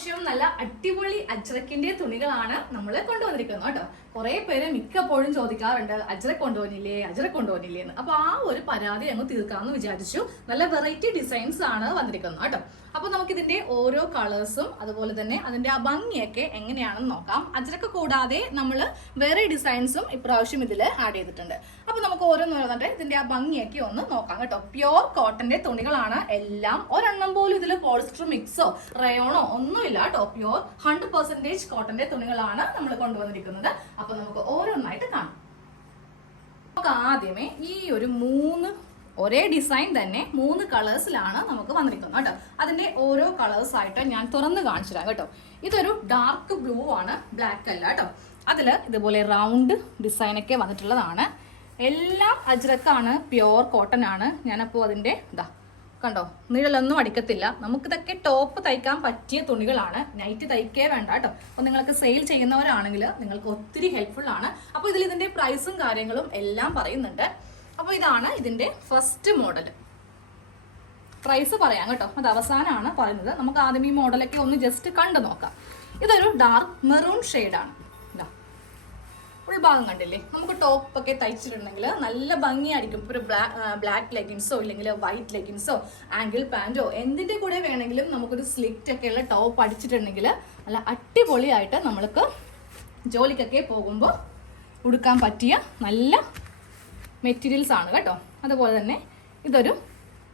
പ്രാവശ്യവും നല്ല അടിപൊളി അജ്രക്കിന്റെ തുണികളാണ് നമ്മൾ കൊണ്ടുവന്നിരിക്കുന്നത് കേട്ടോ. കുറെ പേര് മിക്കപ്പോഴും ചോദിക്കാറുണ്ട് അജ്രക്ക് കൊണ്ടുപോകുന്നില്ലേ എന്ന്. അപ്പൊ ആ ഒരു പരാതി അങ്ങ് തീർക്കാമെന്ന് വിചാരിച്ചു. നല്ല വെറൈറ്റി ഡിസൈൻസ് ആണ് വന്നിരിക്കുന്നത് കേട്ടോ. അപ്പൊ നമുക്ക് ഇതിന്റെ ഓരോ കളേഴ്സും അതുപോലെ തന്നെ അതിന്റെ ആ ഭംഗിയൊക്കെ എങ്ങനെയാണെന്ന് നോക്കാം. അജ്രക്ക് കൂടാതെ നമ്മൾ വേറെ ഡിസൈൻസും ഇപ്രാവശ്യം ഇതിൽ ആഡ് ചെയ്തിട്ടുണ്ട്. അപ്പൊ നമുക്ക് ഓരോന്ന് പറഞ്ഞിട്ട് ഇതിന്റെ ആ ഭംഗിയൊക്കെ ഒന്ന് നോക്കാം കേട്ടോ. പ്യോർ കോട്ടന്റെ തുണികളാണ് എല്ലാം. ഒരെണ്ണം പോലും ഇതിൽ പോളിസ്റ്റർ മിക്സോ റയോണോ ഒന്നുമില്ല കേട്ടോ. പ്യോർ 100% കോട്ടന്റെ തുണികളാണ് നമ്മൾ കൊണ്ടുവന്നിരിക്കുന്നത്. അപ്പൊ നമുക്ക് ഓരോന്നായിട്ട് കാണാം. നമുക്ക് ആദ്യമേ ഈ ഒരു ഒരേ ഡിസൈൻ തന്നെ 3 കളേഴ്സിലാണ് നമുക്ക് വന്നിരിക്കുന്നത് കേട്ടോ. അതിന്റെ ഓരോ കളേഴ്സ് ആയിട്ട് ഞാൻ തുറന്ന് കാണിച്ചു തരാം കേട്ടോ. ഇതൊരു ഡാർക്ക് ബ്ലൂ ആണ്, ബ്ലാക്ക് അല്ല കേട്ടോ. അതില് ഇതുപോലെ റൗണ്ട് ഡിസൈനൊക്കെ വന്നിട്ടുള്ളതാണ്. എല്ലാം അജ്രക്കാണ്, പ്യോർ കോട്ടൺ ആണ്. ഞാനപ്പോൾ അതിന്റെ കണ്ടോ, നിഴലൊന്നും അടിക്കത്തില്ല. നമുക്കിതൊക്കെ ടോപ്പ് തയ്ക്കാൻ പറ്റിയ തുണികളാണ്. നൈറ്റ് തയ്ക്കേ വേണ്ട കേട്ടോ. അപ്പൊ നിങ്ങൾക്ക് സെയിൽ ചെയ്യുന്നവരാണെങ്കിൽ നിങ്ങൾക്ക് ഒത്തിരി ഹെൽപ്ഫുൾ ആണ്. അപ്പൊ ഇതിന്റെ പ്രൈസും കാര്യങ്ങളും എല്ലാം പറയുന്നുണ്ട്. അപ്പൊ ഇതാണ് ഇതിന്റെ ഫസ്റ്റ് മോഡൽ. പ്രൈസ് പറയാം കേട്ടോ, അത് അവസാനമാണ് പറയുന്നത്. നമുക്ക് ആദ്യം ഈ മോഡലൊക്കെ ഒന്ന് ജസ്റ്റ് കണ്ടു നോക്കാം. ഇതൊരു ഡാർക്ക് മെറൂൺ ഷെയ്ഡാണ്. ഉൾഭാഗം കണ്ടില്ലേ? നമുക്ക് ടോപ്പ് ഒക്കെ തയ്ച്ചിട്ടുണ്ടെങ്കിൽ നല്ല ഭംഗിയായിരിക്കും. ഒരു ബ്ലാക്ക് ലെഗിൻസോ ഇല്ലെങ്കിൽ വൈറ്റ് ലെഗിൻസോ ആംഗിൾ പാൻറ്റോ എന്തിന്റെ കൂടെ വേണമെങ്കിലും നമുക്കൊരു സ്ലിറ്റ് ഒക്കെ ഉള്ള ടോപ്പ് അടിച്ചിട്ടുണ്ടെങ്കിൽ നല്ല അടിപൊളിയായിട്ട് നമ്മൾക്ക് ജോലിക്കൊക്കെ പോകുമ്പോൾ ഉടുക്കാൻ പറ്റിയ നല്ല മെറ്റീരിയൽസ് ആണ് കേട്ടോ. അതുപോലെ തന്നെ ഇതൊരു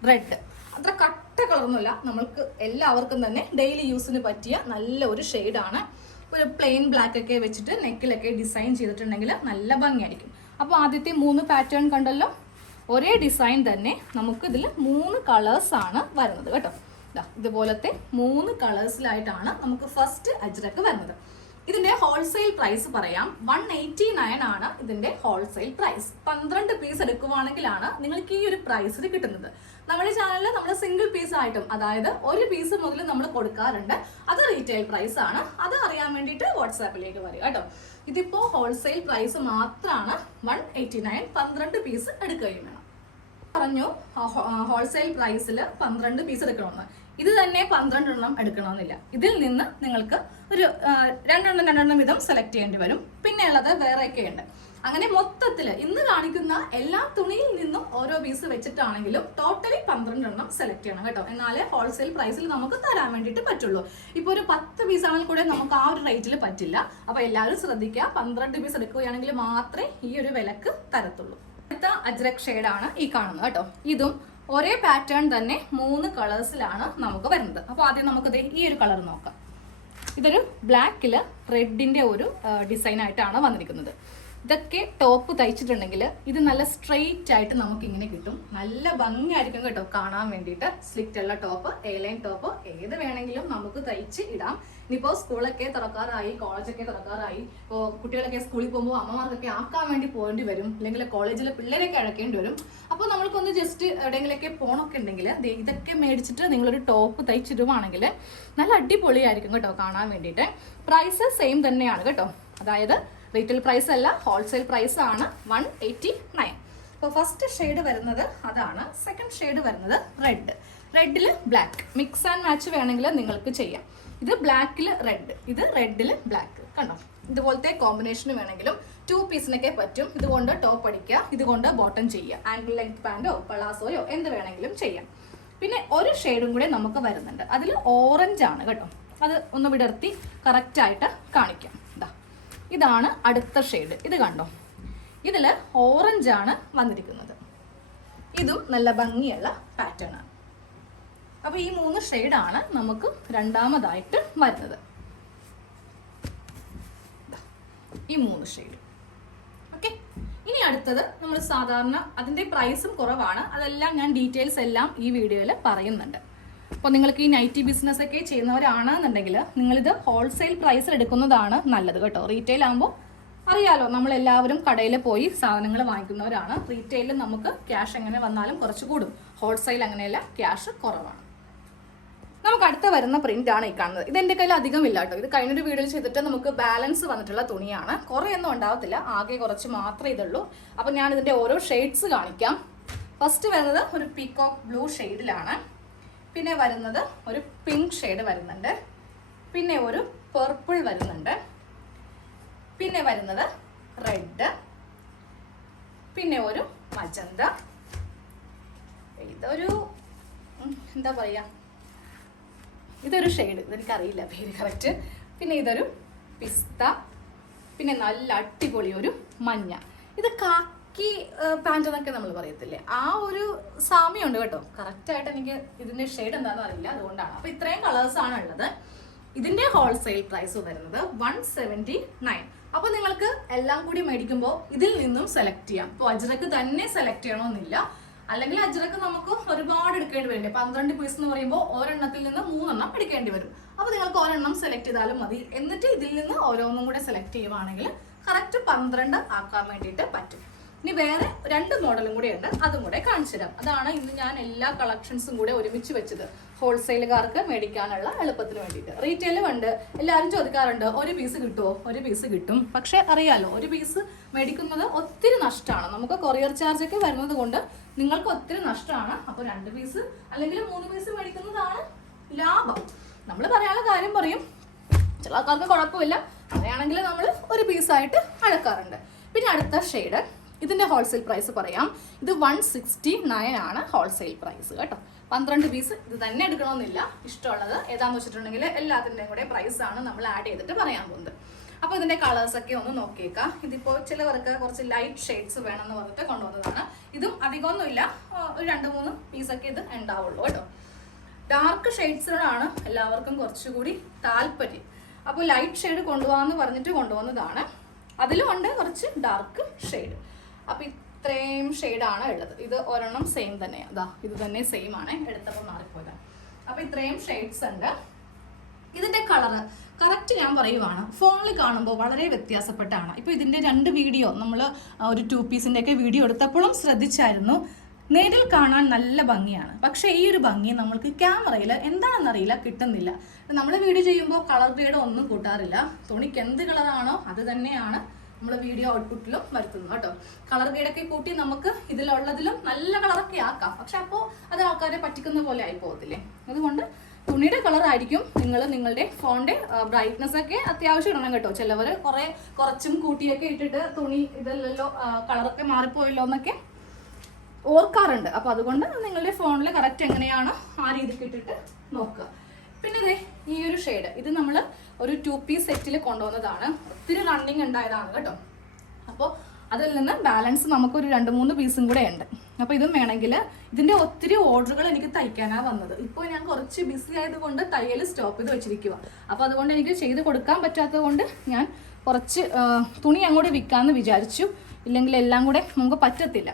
റെഡ്, അത്ര കട്ട കളറൊന്നുമില്ല, നമ്മൾക്ക് എല്ലാവർക്കും തന്നെ ഡെയിലി യൂസിന് പറ്റിയ നല്ല ഒരു ഷെയ്ഡാണ്. ഒരു പ്ലെയിൻ ബ്ലാക്ക് ഒക്കെ വെച്ചിട്ട് നെക്കിലൊക്കെ ഡിസൈൻ ചെയ്തിട്ടുണ്ടെങ്കിൽ നല്ല ഭംഗിയായിരിക്കും. അപ്പോൾ ആദ്യത്തെ 3 പാറ്റേൺ കണ്ടല്ലോ, ഒരേ ഡിസൈൻ തന്നെ നമുക്ക് ഇതിൽ 3 കളേഴ്സ് ആണ് വരുന്നത് കേട്ടോ. ഇതുപോലത്തെ 3 കളേഴ്സിലായിട്ടാണ് നമുക്ക് ഫസ്റ്റ് അജ്രക്ക് വരുന്നത്. ഇതിന്റെ ഹോൾസെയിൽ പ്രൈസ് പറയാം. 189 ആണ് ഇതിന്റെ ഹോൾസെയിൽ പ്രൈസ്. 12 പീസ് എടുക്കുവാണെങ്കിലാണ് നിങ്ങൾക്ക് ഈ ഒരു പ്രൈസിൽ കിട്ടുന്നത്. നമ്മുടെ ചാനലിൽ നമ്മൾ സിംഗിൾ പീസ് ആയിട്ടും, അതായത് ഒരു പീസ് മുതൽ നമ്മൾ കൊടുക്കാറുണ്ട്. അത് റീറ്റെയിൽ പ്രൈസ് ആണ്. അത് അറിയാൻ വേണ്ടിയിട്ട് വാട്സാപ്പിലേക്ക് വരിക കേട്ടോ. ഇതിപ്പോ ഹോൾസെയിൽ പ്രൈസ് മാത്രമാണ് 189. 12 പീസ് എടുക്കുകയും വേണം. പറഞ്ഞു ഹോൾസെയിൽ പ്രൈസിൽ 12 പീസ് എടുക്കണമെന്ന്. ഇത് തന്നെ 12 എണ്ണം എടുക്കണമെന്നില്ല. ഇതിൽ നിന്ന് നിങ്ങൾക്ക് ഒരു 2 എണ്ണം വീതം സെലക്ട് ചെയ്യേണ്ടി വരും. പിന്നെ ഉള്ളത് വേറെയൊക്കെ ഉണ്ട്. അങ്ങനെ മൊത്തത്തിൽ ഇന്ന് കാണിക്കുന്ന എല്ലാ തുണിയിൽ നിന്നും ഓരോ പീസ് വെച്ചിട്ടാണെങ്കിലും ടോട്ടലി 12 എണ്ണം സെലക്ട് ചെയ്യണം കേട്ടോ. എന്നാലേ ഹോൾസെയിൽ പ്രൈസിൽ നമുക്ക് തരാൻ വേണ്ടിയിട്ട് പറ്റുള്ളൂ. ഇപ്പൊ ഒരു 10 പീസ് ആണെങ്കിൽ കൂടെ നമുക്ക് ആ ഒരു റേറ്റിൽ പറ്റില്ല. അപ്പൊ എല്ലാവരും ശ്രദ്ധിക്കുക, 12 പീസ് എടുക്കുകയാണെങ്കിൽ മാത്രമേ ഈ ഒരു വിലക്ക് തരത്തുള്ളൂ. അടുത്ത അജ്രക് ഷെയ്ഡാണ് ഈ കാണുന്നത് കേട്ടോ. ഇതും ഒരേ പാറ്റേൺ തന്നെ 3 കളേഴ്സിലാണ് നമുക്ക് വരുന്നത്. അപ്പോൾ ആദ്യം നമുക്ക് ഈ ഒരു കളർ നോക്കാം. ഇതൊരു ബ്ലാക്കില് റെഡിന്റെ ഒരു ഡിസൈൻ ആയിട്ടാണ് വന്നിരിക്കുന്നത്. ഇതൊക്കെ ടോപ്പ് തയ്ച്ചിട്ടുണ്ടെങ്കിൽ ഇത് നല്ല സ്ട്രെയിറ്റ് ആയിട്ട് നമുക്ക് ഇങ്ങനെ കിട്ടും. നല്ല ഭംഗിയായിരിക്കും കേട്ടോ കാണാൻ വേണ്ടിയിട്ട്. സ്ലിറ്റ് ഉള്ള ടോപ്പ്, എയർലൈൻ ടോപ്പ് ഏത് വേണമെങ്കിലും നമുക്ക് തയ്ച്ച് ഇടാം. ഇനിയിപ്പോൾ സ്കൂളൊക്കെ തുറക്കാറായി, കോളേജൊക്കെ തുറക്കാറായി. ഇപ്പോൾ കുട്ടികളൊക്കെ സ്കൂളിൽ പോകുമ്പോൾ അമ്മമാർക്കൊക്കെ ആക്കാൻ വേണ്ടി പോകേണ്ടി വരും, അല്ലെങ്കിൽ കോളേജിലെ പിള്ളേരൊക്കെ അഴക്കേണ്ടി വരും. അപ്പോൾ നമ്മൾക്കൊന്ന് ജസ്റ്റ് എവിടെയെങ്കിലൊക്കെ പോകണമൊക്കെ ഉണ്ടെങ്കിൽ ഇതൊക്കെ മേടിച്ചിട്ട് നിങ്ങളൊരു ടോപ്പ് തയ്ച്ചിടുവാണെങ്കിൽ നല്ല അടിപൊളിയായിരിക്കും കേട്ടോ കാണാൻ വേണ്ടിയിട്ട്. പ്രൈസ് സെയിം തന്നെയാണ് കേട്ടോ. അതായത് റീറ്റെയിൽ പ്രൈസ് അല്ല, ഹോൾസെയിൽ പ്രൈസ് ആണ് 189. അപ്പോൾ ഫസ്റ്റ് ഷെയ്ഡ് വരുന്നത് അതാണ്. സെക്കൻഡ് ഷെയ്ഡ് വരുന്നത് റെഡ്. റെഡിൽ ബ്ലാക്ക് മിക്സ് ആൻഡ് മാച്ച് വേണമെങ്കിൽ നിങ്ങൾക്ക് ചെയ്യാം. ഇത് ബ്ലാക്കിൽ റെഡ്, ഇത് റെഡിൽ ബ്ലാക്ക്. കണ്ടോ, ഇതുപോലത്തെ കോമ്പിനേഷൻ വേണമെങ്കിലും 2 പീസിനൊക്കെ പറ്റും. ഇതുകൊണ്ട് ടോപ്പ് അടിക്കുക, ഇതുകൊണ്ട് ബോട്ടം ചെയ്യുക. ആംഗിൾ ലെങ്ത് പാൻറ്റോ പളാസോയോ എന്ത് വേണമെങ്കിലും ചെയ്യാം. പിന്നെ ഒരു ഷെയ്ഡും കൂടെ നമുക്ക് വരുന്നുണ്ട്. അതിൽ ഓറഞ്ച് ആണ് കേട്ടോ. അത് ഒന്ന് വിടർത്തി കറക്റ്റായിട്ട് കാണിക്കാം. ഇതാണ് അടുത്ത ഷെയ്ഡ്. ഇത് കണ്ടോ, ഇതിൽ ഓറഞ്ച് ആണ് വന്നിരിക്കുന്നത്. ഇതും നല്ല ഭംഗിയുള്ള പാറ്റേൺ ആണ്. അപ്പോൾ ഈ 3 ഷെയ്ഡാണ് നമുക്ക് രണ്ടാമതായിട്ട് വരുന്നത്. ഈ 3 ഷെയ്ഡ്. ഓക്കെ, ഇനി അടുത്തത് നമ്മൾ സാധാരണ അതിൻ്റെ പ്രൈസും കുറവാണ്. അതെല്ലാം ഞാൻ ഡീറ്റെയിൽസ് എല്ലാം ഈ വീഡിയോയിൽ പറയുന്നുണ്ട്. അപ്പോൾ നിങ്ങൾക്ക് ഈ നൈറ്റി ബിസിനസ് ഒക്കെ ചെയ്യുന്നവരാണെന്നുണ്ടെങ്കിൽ നിങ്ങളിത് ഹോൾസെയിൽ പ്രൈസിൽ എടുക്കുന്നതാണ് നല്ലത് കേട്ടോ. റീറ്റെയിൽ ആകുമ്പോൾ അറിയാലോ, നമ്മളെല്ലാവരും കടയിൽ പോയി സാധനങ്ങൾ വാങ്ങിക്കുന്നവരാണ്. റീറ്റെയിലിൽ നമുക്ക് ക്യാഷ് എങ്ങനെ വന്നാലും കുറച്ച് കൂടും. ഹോൾസെയിൽ അങ്ങനെയല്ല, ക്യാഷ് കുറവാണ്. നമുക്ക് അടുത്ത വരുന്ന പ്രിന്റ് ആണ് ഈ കാണുന്നത്. ഇത് എൻ്റെ കയ്യിൽ അധികം ഇല്ല കേട്ടോ. ഇത് കഴിഞ്ഞൊരു വീഡിയോയിൽ ചെയ്തിട്ട് നമുക്ക് ബാലൻസ് വന്നിട്ടുള്ള തുണിയാണ്. കുറേ ഒന്നും ഉണ്ടാവത്തില്ല, ആകെ കുറച്ച് മാത്രമേ ഇതുള്ളൂ. അപ്പം ഞാൻ ഇതിൻ്റെ ഓരോ ഷെയ്ഡ്സ് കാണിക്കാം. ഫസ്റ്റ് വരുന്നത് ഒരു പീകോക്ക് ബ്ലൂ ഷെയ്ഡിലാണ്. പിന്നെ വരുന്നത് ഒരു പിങ്ക് ഷെയ്ഡ് വരുന്നുണ്ട്. പിന്നെ ഒരു പർപ്പിൾ വരുന്നുണ്ട്, പിന്നെ വരുന്നത് റെഡ്, പിന്നെ ഒരു മജന്ത, ഇതൊരു എന്താ പറയുക, ഇതൊരു ഷെയ്ഡ്, ഇതെനിക്കറിയില്ല പേര് കറക്റ്റ്, പിന്നെ ഇതൊരു പിസ്ത, പിന്നെ നല്ല അടിപൊളി ഒരു മഞ്ഞ. ഇത് കാക്കി പാൻറ് എന്നൊക്കെ നമ്മൾ പറയത്തില്ലേ, ആ ഒരു സാമ്യമുണ്ട് കേട്ടോ. കറക്റ്റായിട്ട് എനിക്ക് ഇതിൻ്റെ ഷെയ്ഡ് എന്താണെന്ന് അറിയില്ല, അതുകൊണ്ടാണ്. അപ്പോൾ ഇത്രയും കളേഴ്സാണ് ഉള്ളത്. ഇതിൻ്റെ ഹോൾസെയിൽ പ്രൈസ് വരുന്നത് 179. അപ്പോൾ നിങ്ങൾക്ക് എല്ലാം കൂടി മേടിക്കുമ്പോൾ ഇതിൽ നിന്നും സെലക്ട് ചെയ്യാം. ഇപ്പോൾ അജ്രക്ക് തന്നെ സെലക്ട് ചെയ്യണമെന്നില്ല, അല്ലെങ്കിൽ അജ്രക്ക് നമുക്ക് ഒരുപാട് എടുക്കേണ്ടി വരില്ലേ. 12 പീസ് എന്ന് പറയുമ്പോൾ ഒരെണ്ണത്തിൽ നിന്ന് 3 എണ്ണം എടുക്കേണ്ടി വരും. അപ്പോൾ നിങ്ങൾക്ക് ഒരെണ്ണം സെലക്ട് ചെയ്താലും മതി. എന്നിട്ട് ഇതിൽ നിന്ന് ഓരോന്നും കൂടെ സെലക്ട് ചെയ്യുവാണെങ്കിൽ കറക്റ്റ് 12 ആക്കാൻ വേണ്ടിയിട്ട് പറ്റും. ഇനി വേറെ 2 മോഡലും കൂടെ ഉണ്ട്, അതും കൂടെ കാണിച്ചു തരാം. അതാണ് ഇന്ന് ഞാൻ എല്ലാ കളക്ഷൻസും കൂടെ ഒരുമിച്ച് വെച്ചത്, ഹോൾസെയിലുകാർക്ക് മേടിക്കാനുള്ള എളുപ്പത്തിന് വേണ്ടിയിട്ട്. റീറ്റെയിലും ഉണ്ട്. എല്ലാവരും ചോദിക്കാറുണ്ട് ഒരു പീസ് കിട്ടുമോ? ഒരു പീസ് കിട്ടും, പക്ഷെ അറിയാലോ ഒരു പീസ് മേടിക്കുന്നത് ഒത്തിരി നഷ്ടമാണ്. നമുക്ക് കൊറിയർ ചാർജ് ഒക്കെ വരുന്നത് കൊണ്ട് നിങ്ങൾക്ക് ഒത്തിരി നഷ്ടമാണ്. അപ്പോൾ 2 പീസ് അല്ലെങ്കിൽ 3 പീസ് മേടിക്കുന്നതാണ് ലാഭം. നമ്മൾ പറയാനുള്ള കാര്യം പറയും, ചില ആൾക്കാർക്ക് കുഴപ്പമില്ല, അങ്ങനെയാണെങ്കിൽ നമ്മൾ ഒരു പീസായിട്ട് അഴക്കാറുണ്ട്. പിന്നെ അടുത്ത ഷെയ്ഡ്, ഇതിൻ്റെ ഹോൾസെയിൽ പ്രൈസ് പറയാം. ഇത് 169 ആണ് ഹോൾസെയിൽ പ്രൈസ് കേട്ടോ. 12 പീസ് ഇത് തന്നെ എടുക്കണമെന്നില്ല, ഇഷ്ടമുള്ളത് ഏതാണെന്ന് വെച്ചിട്ടുണ്ടെങ്കിൽ എല്ലാത്തിൻ്റെയും കൂടെ പ്രൈസാണ് നമ്മൾ ആഡ് ചെയ്തിട്ട് പറയാൻ പോകുന്നത്. അപ്പോൾ ഇതിൻ്റെ കളേഴ്സൊക്കെ ഒന്ന് നോക്കിയേക്കാം. ഇതിപ്പോൾ ചിലവർക്ക് കുറച്ച് ലൈറ്റ് ഷെയ്ഡ്സ് വേണമെന്ന് പറഞ്ഞിട്ട് കൊണ്ടുവന്നതാണ്. ഇതും അധികമൊന്നുമില്ല, ഒരു 2-3 പീസൊക്കെ ഇത് ഉണ്ടാവുള്ളൂ കേട്ടോ. ഡാർക്ക് ഷെയ്ഡ്സിനോടാണ് എല്ലാവർക്കും കുറച്ചുകൂടി താല്പര്യം. അപ്പോൾ ലൈറ്റ് ഷെയ്ഡ് കൊണ്ടുപോകാമെന്ന് പറഞ്ഞിട്ട് കൊണ്ടുവന്നതാണ്. അതിലും ഉണ്ട് കുറച്ച് ഡാർക്ക് ഷെയ്ഡ്. അപ്പോൾ ഇത്രയും ഷെയ്ഡാണ് ഉള്ളത്. ഇത് ഒരെണ്ണം സെയിം തന്നെയാണ്, അതാ ഇത് തന്നെ സെയിം ആണ്, എടുത്തപ്പോൾ മാറിപ്പോയതാണ്. അപ്പോൾ ഇത്രയും ഷെയ്ഡ്സ് ഉണ്ട്. ഇതിൻ്റെ കളറ് കറക്റ്റ് ഞാൻ പറയുവാണ്, ഫോണിൽ കാണുമ്പോൾ വളരെ വ്യത്യാസപ്പെട്ടാണ്. ഇപ്പോൾ ഇതിൻ്റെ 2 വീഡിയോ നമ്മൾ ഒരു 2 പീസിൻ്റെ ഒക്കെ വീഡിയോ എടുത്തപ്പോഴും ശ്രദ്ധിച്ചായിരുന്നു. നേരിൽ കാണാൻ നല്ല ഭംഗിയാണ്, പക്ഷേ ഈ ഒരു ഭംഗി നമ്മൾക്ക് ക്യാമറയിൽ എന്താണെന്നറിയില്ല കിട്ടുന്നില്ല. നമ്മൾ വീഡിയോ ചെയ്യുമ്പോൾ കളർ ഗ്രേഡ് ഒന്നും കൂട്ടാറില്ല, തുണിക്ക് എന്ത് കളറാണോ അത് തന്നെയാണ് നമ്മൾ വീഡിയോ ഔട്ട്പുട്ടിലും വരുത്തുന്നത് കേട്ടോ. കളർ ഗ്രേഡൊക്കെ കൂട്ടി നമുക്ക് ഇതിലുള്ളതിലും നല്ല കളറൊക്കെ ആക്കാം, പക്ഷെ അപ്പോൾ അത് ആൾക്കാരെ പറ്റിക്കുന്ന പോലെ ആയി പോകത്തില്ലേ. അതുകൊണ്ട് തുണിയുടെ കളറായിരിക്കും നിങ്ങൾ നിങ്ങളുടെ ഫോണിൻ്റെ ബ്രൈറ്റ്നെസ് ഒക്കെ അത്യാവശ്യം ഇടണം കേട്ടോ. ചിലവർ കുറച്ചും കൂട്ടിയൊക്കെ ഇട്ടിട്ട് തുണി ഇതല്ലല്ലോ കളറൊക്കെ മാറിപ്പോയല്ലോ എന്നൊക്കെ ഓർക്കാറുണ്ട്. അപ്പോൾ അതുകൊണ്ട് നിങ്ങളുടെ ഫോണിൽ കറക്റ്റ് എങ്ങനെയാണോ ആ രീതിക്ക് ഇട്ടിട്ട് നോക്കുക. പിന്നെ ഇതേ ഈ ഒരു ഷെയ്ഡ്, ഇത് നമ്മൾ ഒരു 2 പീസ് സെറ്റിൽ കൊണ്ടുവന്നതാണ്, ഒത്തിരി റണ്ണിങ് ഉണ്ടായതാണ് കേട്ടോ. അപ്പോൾ അതിൽ നിന്ന് ബാലൻസ് നമുക്കൊരു 2-3 പീസും കൂടെ ഉണ്ട്. അപ്പോൾ ഇതും വേണമെങ്കിൽ, ഇതിൻ്റെ ഒത്തിരി ഓർഡറുകൾ എനിക്ക് തയ്ക്കാനാണ് വന്നത്. ഇപ്പോൾ ഞാൻ കുറച്ച് ബിസി ആയതുകൊണ്ട് തയ്യൽ സ്റ്റോപ്പ് ചെയ്ത് വെച്ചിരിക്കുക. അപ്പോൾ അതുകൊണ്ട് എനിക്ക് ചെയ്ത് കൊടുക്കാൻ പറ്റാത്തത് കൊണ്ട് ഞാൻ കുറച്ച് തുണി അങ്ങോട്ട് വിൽക്കാമെന്ന് വിചാരിച്ചു. ഇല്ലെങ്കിൽ എല്ലാം കൂടെ നമുക്ക് പറ്റത്തില്ല.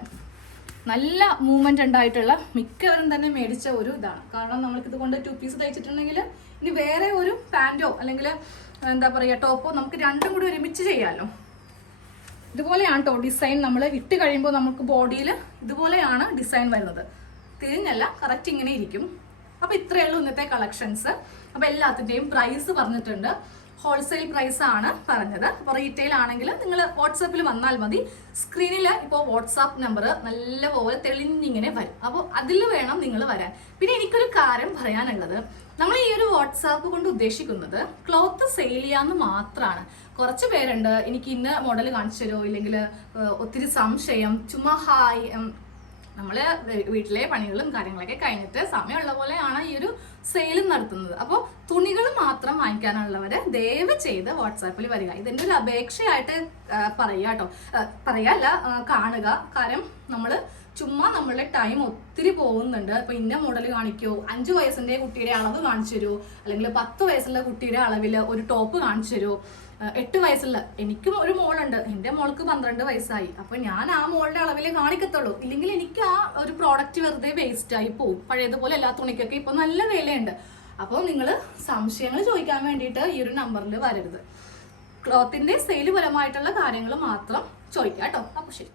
നല്ല മൂവ്മെൻറ്റ് ഉണ്ടായിട്ടുള്ള മിക്കവരും തന്നെ മേടിച്ച ഒരു ഇതാണ്. കാരണം നമ്മൾക്കിത് കൊണ്ട് 2 പീസ് തയ്ച്ചിട്ടുണ്ടെങ്കിൽ ഇനി വേറെ ഒരു പാൻറ്റോ അല്ലെങ്കിൽ എന്താ പറയുക ടോപ്പോ നമുക്ക് 2ഉം കൂടി ഒരുമിച്ച് ചെയ്യാമല്ലോ. ഇതുപോലെയാണ് കേട്ടോ ഡിസൈൻ. നമ്മൾ ഇട്ട് കഴിയുമ്പോൾ നമുക്ക് ബോഡിയിൽ ഇതുപോലെയാണ് ഡിസൈൻ വരുന്നത്, തിരിഞ്ഞല്ല, കറക്റ്റ് ഇങ്ങനെ ഇരിക്കും. അപ്പോൾ ഇത്രയേ ഉള്ളൂ ഇന്നത്തെ കളക്ഷൻസ്. അപ്പോൾ എല്ലാത്തിൻ്റെയും പ്രൈസ് പറഞ്ഞിട്ടുണ്ട്. ഹോൾസെയിൽ പ്രൈസാണ് പറഞ്ഞത്. അപ്പോൾ റീറ്റെയിൽ ആണെങ്കിൽ നിങ്ങൾ വാട്സാപ്പിൽ വന്നാൽ മതി. സ്ക്രീനിൽ ഇപ്പോൾ വാട്സാപ്പ് നമ്പർ നല്ലപോലെ തെളിഞ്ഞിങ്ങനെ വരും. അപ്പോൾ അതിൽ വേണം നിങ്ങൾ വരാൻ. പിന്നെ എനിക്കൊരു കാര്യം പറയാനുള്ളത്, നമ്മൾ ഈ ഒരു വാട്സാപ്പ് കൊണ്ട് ഉദ്ദേശിക്കുന്നത് ക്ലോത്ത് സെയിൽ ചെയ്യാമെന്ന് മാത്രമാണ്. കുറച്ച് പേരുണ്ട് എനിക്ക് ഇന്ന മോഡൽ കാണിച്ചു തരുമോ, ഇല്ലെങ്കിൽ ഒത്തിരി സംശയം, ചുമ്മാ ഹായ്, നമ്മൾ വീട്ടിലെ പണികളും കാര്യങ്ങളൊക്കെ കഴിഞ്ഞിട്ട് സമയമുള്ള പോലെയാണ് ഈ ഒരു സെയിലും നടത്തുന്നത്. അപ്പോൾ തുണികൾ മാത്രം വാങ്ങിക്കാനുള്ളവർ ദയവ് ചെയ്ത് വാട്സാപ്പിൽ വരിക. ഇതിൻ്റെ ഒരു അപേക്ഷയായിട്ട് പറയുക കേട്ടോ, പറയല്ല കാണുക. കാര്യം നമ്മൾ ചുമ്മാ നമ്മളുടെ ടൈം ഒത്തിരി പോകുന്നുണ്ട്. ഇപ്പോൾ ഇന്ന മോഡൽ കാണിക്കുമോ, 5 വയസ്സിൻ്റെ കുട്ടിയുടെ അളവ് കാണിച്ചു തരുമോ, അല്ലെങ്കിൽ 10 വയസ്സുള്ള കുട്ടിയുടെ അളവിൽ ഒരു ടോപ്പ് കാണിച്ചു തരുമോ, 8 വയസ്സുള്ള എനിക്കും ഒരു മോളുണ്ട്, എൻ്റെ മോൾക്ക് 12 വയസ്സായി. അപ്പോൾ ഞാൻ ആ മോളുടെ അളവിൽ കാണിക്കത്തുള്ളൂ. ഇല്ലെങ്കിൽ എനിക്ക് ആ ഒരു പ്രോഡക്റ്റ് വെറുതെ വേസ്റ്റ് ആയി പോകും. പഴയതുപോലെ എല്ലാ തുണിക്കൊക്കെ ഇപ്പോൾ നല്ല വിലയുണ്ട്. അപ്പോൾ നിങ്ങൾ സംശയങ്ങൾ ചോദിക്കാൻ വേണ്ടിയിട്ട് ഈ ഒരു നമ്പറിൽ വരരുത്. ക്ലോത്തിൻ്റെ സെയിൽ പരമായിട്ടുള്ള കാര്യങ്ങൾ മാത്രം ചോദിക്കാം കേട്ടോ. അപ്പോൾ ശരി.